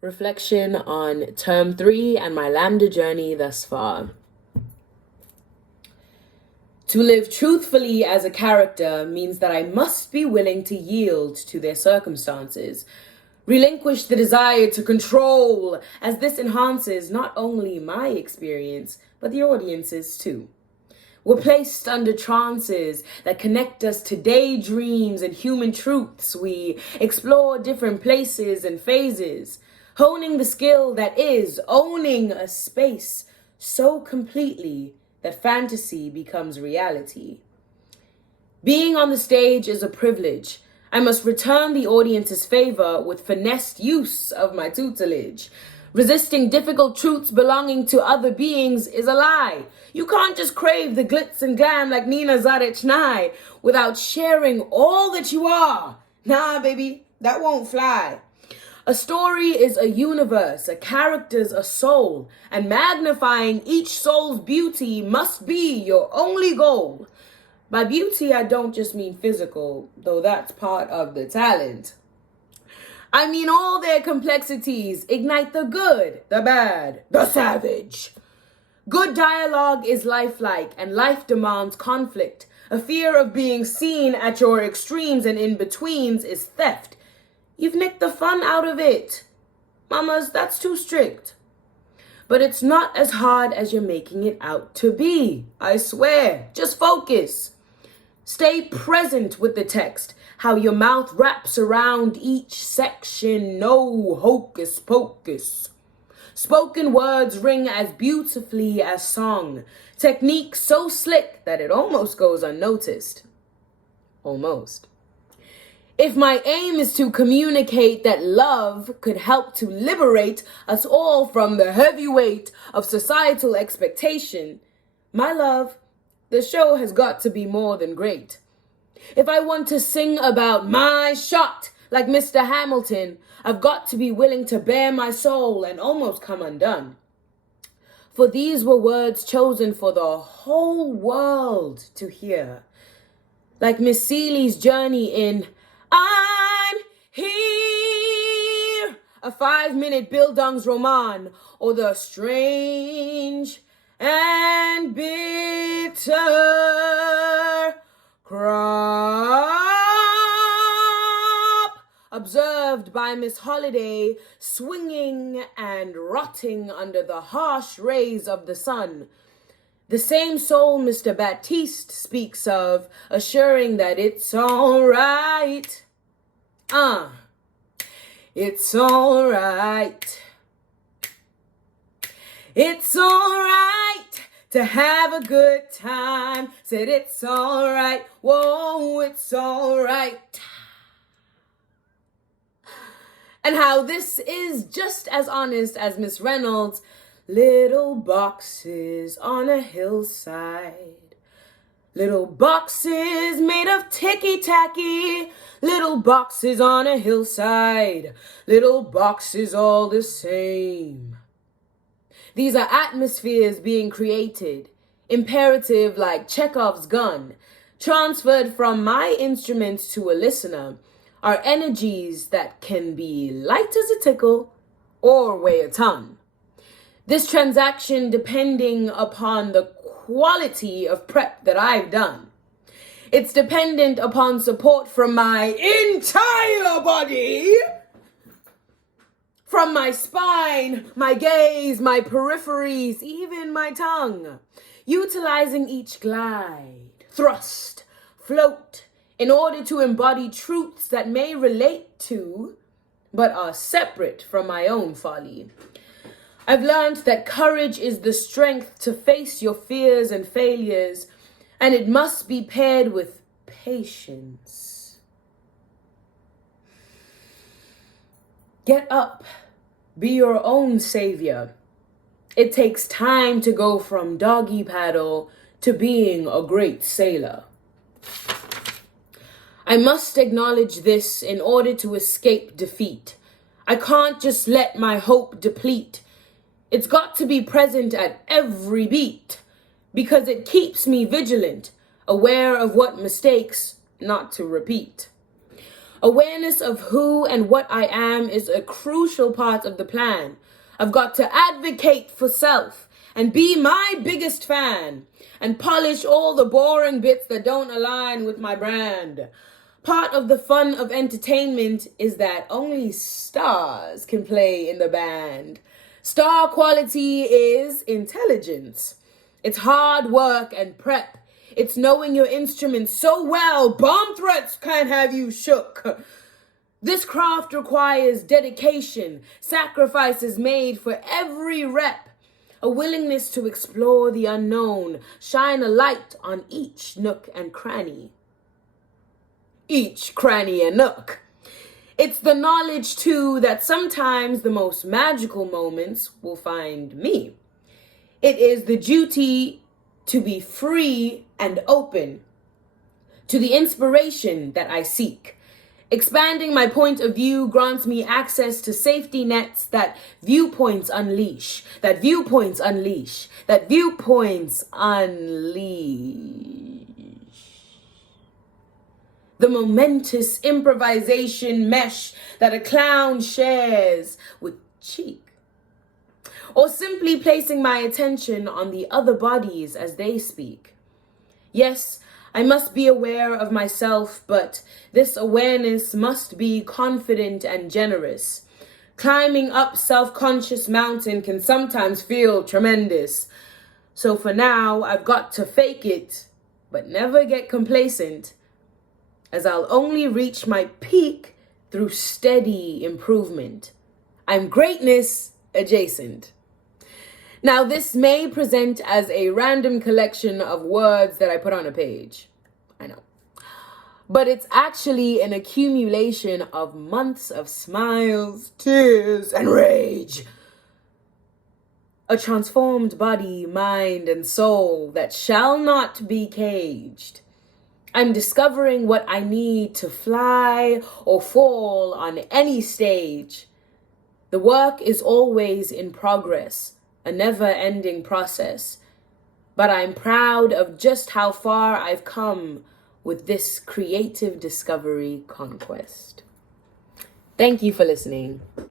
Reflection on term 3 and my Lamda journey thus far. To live truthfully as a character means that I must be willing to yield to their circumstances, relinquish the desire to control, as this enhances not only my experience, but the audience's too. We're placed under trances that connect us to daydreams and human truths. We explore different places and phases, honing the skill that is owning a space so completely that fantasy becomes reality. Being on the stage is a privilege. I must return the audience's favor with finessed use of my tutelage. Resisting difficult truths belonging to other beings is a lie. You can't just crave the glitz and glam like Nina Zarechny without sharing all that you are. Nah, baby, that won't fly. A story is a universe, a character's a soul, and magnifying each soul's beauty must be your only goal. By beauty, I don't just mean physical, though that's part of the talent. I mean all their complexities ignite the good, the bad, the savage. Good dialogue is lifelike, and life demands conflict. A fear of being seen at your extremes and in-betweens is theft. You've nicked the fun out of it. Mamas, that's too strict. But it's not as hard as you're making it out to be. I swear, just focus. Stay present with the text, how your mouth wraps around each section, no hocus pocus. Spoken words ring as beautifully as song, technique so slick that it almost goes unnoticed. Almost. If my aim is to communicate that love could help to liberate us all from the heavy weight of societal expectation, my love, the show has got to be more than great. If I want to sing about my shot like Mr. Hamilton, I've got to be willing to bare my soul and almost come undone. For these were words chosen for the whole world to hear. Like Miss Seeley's journey in I'm Here, a 5-minute Bildungsroman, or the strange and bitter crop observed by Miss Holiday, swinging and rotting under the harsh rays of the sun. The same soul Mr. Baptiste speaks of, assuring that it's all right. It's all right. It's all right to have a good time. Said it's all right. Whoa, it's all right. And how this is just as honest as Miss Reynolds' little boxes on a hillside. Little boxes made of ticky-tacky. Little boxes on a hillside. Little boxes all the same. These are atmospheres being created, imperative like Chekhov's gun, transferred from my instruments to a listener, are energies that can be light as a tickle or weigh a ton. This transaction depending upon the quality of prep that I've done. It's dependent upon support from my entire body, from my spine, my gaze, my peripheries, even my tongue, utilizing each glide, thrust, float, in order to embody truths that may relate to, but are separate from my own folly. I've learned that courage is the strength to face your fears and failures, and it must be paired with patience. Get up. Be your own savior. It takes time to go from doggy paddle to being a great sailor. I must acknowledge this in order to escape defeat. I can't just let my hope deplete. It's got to be present at every beat because it keeps me vigilant, aware of what mistakes not to repeat. Awareness of who and what I am is a crucial part of the plan. I've got to advocate for self and be my biggest fan and polish all the boring bits that don't align with my brand. Part of the fun of entertainment is that only stars can play in the band. Star quality is intelligence. It's hard work and prep. It's knowing your instrument so well, bomb threats can't have you shook. This craft requires dedication, sacrifices made for every rep, a willingness to explore the unknown, shine a light on each nook and cranny. Each cranny and nook. It's the knowledge, too, that sometimes the most magical moments will find me. It is the duty to be free and open to the inspiration that I seek. Expanding my point of view grants me access to safety nets that viewpoints unleash, that viewpoints unleash, that viewpoints unleash. The momentous improvisation mesh that a clown shares with cheek. Or simply placing my attention on the other bodies as they speak. Yes, I must be aware of myself, but this awareness must be confident and generous. Climbing up self-conscious mountain can sometimes feel tremendous. So for now, I've got to fake it, but never get complacent, as I'll only reach my peak through steady improvement. I'm greatness adjacent. Now, this may present as a random collection of words that I put on a page. I know. But it's actually an accumulation of months of smiles, tears, and rage. A transformed body, mind, and soul that shall not be caged. I'm discovering what I need to fly or fall on any stage. The work is always in progress, a never-ending process. But I'm proud of just how far I've come with this creative discovery conquest. Thank you for listening.